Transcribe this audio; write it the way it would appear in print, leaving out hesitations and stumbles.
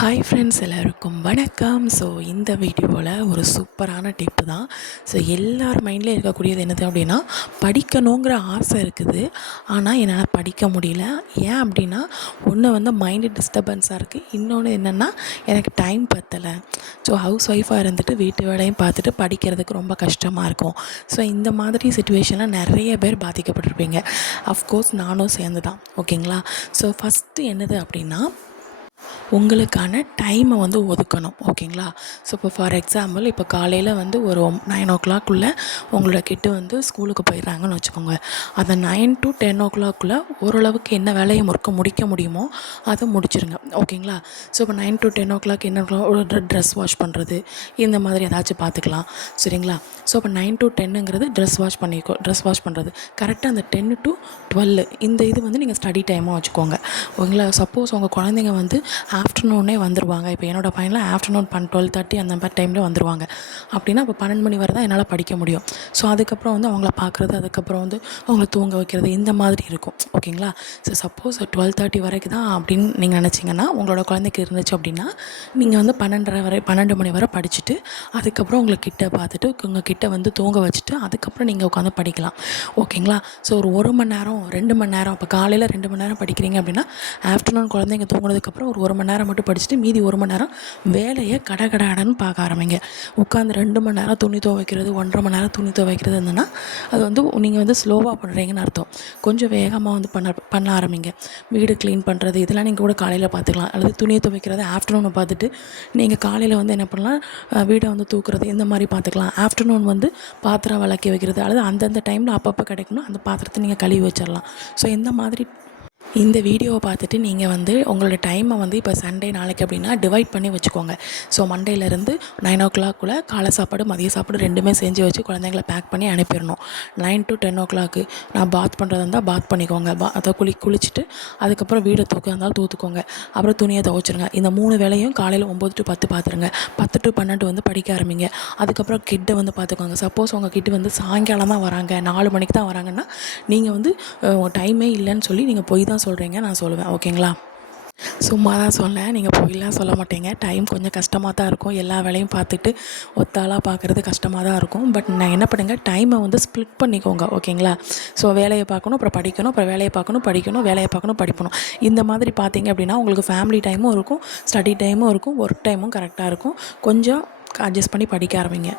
Hi friends, எல்லாருக்கும் வணக்கம். So இந்த வீடியோவில் ஒரு சூப்பரான டிப்பு தான். ஸோ எல்லார் மைண்ட்லேயும் இருக்கக்கூடியது என்னது அப்படின்னா, படிக்கணுங்கிற ஆசை இருக்குது, ஆனால் என்னால் படிக்க முடியல. ஏன் அப்படின்னா, ஒன்று வந்து மைண்டு டிஸ்டர்பன்ஸாக இருக்குது, இன்னொன்று என்னென்னா எனக்கு டைம் பத்தலை. ஸோ ஹவுஸ் ஒய்ஃபாக இருந்துட்டு வீட்டு வேலையும் பார்த்துட்டு படிக்கிறதுக்கு ரொம்ப கஷ்டமாக இருக்கும். ஸோ இந்த மாதிரி சுச்சுவேஷனில் நிறைய பேர் பாதிக்கப்பட்டிருப்பீங்க. அஃப்கோர்ஸ் நானும் சேர்ந்து தான். ஓகேங்களா? ஸோ ஃபஸ்ட்டு என்னது அப்படின்னா, உங்களுக்கான டைமை வந்து ஒதுக்கணும். ஓகேங்களா? ஸோ இப்போ ஃபார் எக்ஸாம்பிள், இப்போ காலையில் வந்து ஒரு 9 o'clock உங்களோட கிட்டு வந்து ஸ்கூலுக்கு போயிடுறாங்கன்னு வச்சுக்கோங்க. அந்த 9 to 10 o'clock ஓரளவுக்கு என்ன வேலையை முடிக்க முடியுமோ அதை முடிச்சிருங்க. ஓகேங்களா? ஸோ இப்போ 9 to 10 o'clock என்ன ஒரு ட்ரெஸ் வாஷ் பண்ணுறது, இந்த மாதிரி ஏதாச்சும் பார்த்துக்கலாம். சரிங்களா? ஸோ இப்போ 9 to 10ங்கிறது ட்ரெஸ் வாஷ் பண்ணுறது. கரெக்டாக அந்த 10 to 12 இந்த இது வந்து நீங்கள் ஸ்டடி டைமாக வச்சுக்கோங்க. ஓகேங்களா? சப்போஸ் உங்கள் குழந்தைங்க வந்து ஆஃப்டர்நூனே வந்துடுவாங்க. இப்போ என்னோடய பையன்லாம் ஆஃப்டர்நூன் 12:30 அந்த மாதிரி டைமில் வந்துடுவாங்க. அப்படின்னா இப்போ 12 மணி வரை தான் என்னால் படிக்க முடியும். ஸோ அதுக்கப்புறம் வந்து அவங்கள பார்க்குறது, அதுக்கப்புறம் வந்து அவங்கள தூங்க வைக்கிறது, இந்த மாதிரி இருக்கும். ஓகேங்களா? ஸோ சப்போஸ் 12:30 வரைக்கும் தான் அப்படின்னு நீங்கள் நினச்சிங்கன்னா, உங்களோட குழந்தைக்கு இருந்துச்சு அப்படின்னா, நீங்கள் வந்து 12 மணி வரை படிச்சுட்டு, அதுக்கப்புறம் உங்களை கிட்ட பார்த்துட்டு உங்கள் கிட்ட வந்து தூங்க வச்சுட்டு, அதுக்கப்புறம் நீங்கள் உட்காந்து படிக்கலாம். ஓகேங்களா? ஸோ ஒரு 1 மணி நேரம் 2 மணி நேரம், இப்போ காலையில் 2 மணி நேரம் படிக்கிறீங்க அப்படின்னா, ஆஃப்டர்நூன் குழந்தைங்க தூங்கினதுக்கப்புறம் ஒரு 1 மணி நேரம் மட்டும் படிச்சுட்டு மீதி 1 மணி நேரம் வேலையை கடன்னு பார்க்க ஆரம்பிங்க. உட்காந்து 2 மணி நேரம் துணி துவைக்கிறது, 1.5 மணி நேரம் துணி துவைக்கிறது இருந்ததுன்னா, அது வந்து நீங்கள் வந்து ஸ்லோவாக பண்ணுறீங்கன்னு அர்த்தம். கொஞ்சம் வேகமாக வந்து பண்ண ஆரம்பிங்க. வீடு க்ளீன் பண்ணுறது இதெல்லாம் நீங்கள் கூட காலையில் பார்த்துக்கலாம். அல்லது துணியை துவைக்கிறத ஆஃப்டர்நூனை பார்த்துட்டு நீங்கள் காலையில் வந்து என்ன பண்ணலாம், வீடை வந்து தூக்குறது இந்த மாதிரி பார்த்துக்கலாம். ஆஃப்டர்நூன் வந்து பாத்திரம் விளக்கி வைக்கிறது, அல்லது அந்தந்த டைமில் அப்பப்போ கிடைக்கணும் அந்த பாத்திரத்தை நீங்கள் கழுவி வச்சிடலாம். ஸோ இந்த மாதிரி இந்த வீடியோவை பார்த்துட்டு நீங்கள் வந்து உங்களோட டைமை வந்து இப்போ சண்டே நாளைக்கு அப்படின்னா டிவைட் பண்ணி வச்சுக்கோங்க. ஸோ மண்டேலேருந்து 9 o'clock காலை சாப்பாடு மதிய சாப்பாடு ரெண்டுமே செஞ்சு வச்சு குழந்தைங்கள பேக் பண்ணி அனுப்பிடணும். 9 to 10 o'clock நான் பாத் பண்ணுறதா இருந்தால் பாத் பண்ணிக்கோங்க. அதை குளிச்சுட்டு அதுக்கப்புறம் வீடை இருந்தாலும் தூத்துக்கோங்க. அப்புறம் துணியை துவைச்சிருங்க. இந்த 3 வேலையும் காலையில் 9 to 10 பார்த்துருங்க. 10 to 12 வந்து படிக்க ஆரம்பிங்க. அதுக்கப்புறம் கிட்டை வந்து பார்த்துக்கோங்க. சப்போஸ் உங்கள் கிட்ட வந்து சாயங்காலம் தான் வராங்க, 4 மணிக்கு தான் வராங்கன்னா, நீங்கள் வந்து டைமே இல்லைன்னு சொல்லி நீங்கள் போய் தான் சொல்கிறீங்க நான் சொல்லுவேன். ஓகேங்களா? சும்மா தான் சொன்னேன், நீங்கள் போயெல்லாம் சொல்ல மாட்டீங்க. டைம் கொஞ்சம் கஷ்டமாக தான் இருக்கும். எல்லா வேலையும் பார்த்துட்டு ஒத்தாளாக பார்க்குறது கஷ்டமாக தான் இருக்கும். பட் நான் என்ன பண்ணுங்க, டைமை வந்து ஸ்ப்ளிட் பண்ணிக்கோங்க. ஓகேங்களா? ஸோ வேலையை பார்க்கணும், அப்புறம் படிக்கணும், அப்புறம் வேலையை பார்க்கணும், படிக்கணும், வேலையை பார்க்கணும், படிக்கணும். இந்த மாதிரி பார்த்தீங்க அப்படின்னா உங்களுக்கு ஃபேமிலி டைமும் இருக்கும், ஸ்டடி டைமும் இருக்கும், ஒர்க் டைமும் கரெக்டாக இருக்கும். கொஞ்சம் அட்ஜஸ்ட் பண்ணி படிக்க ஆரம்பிங்க.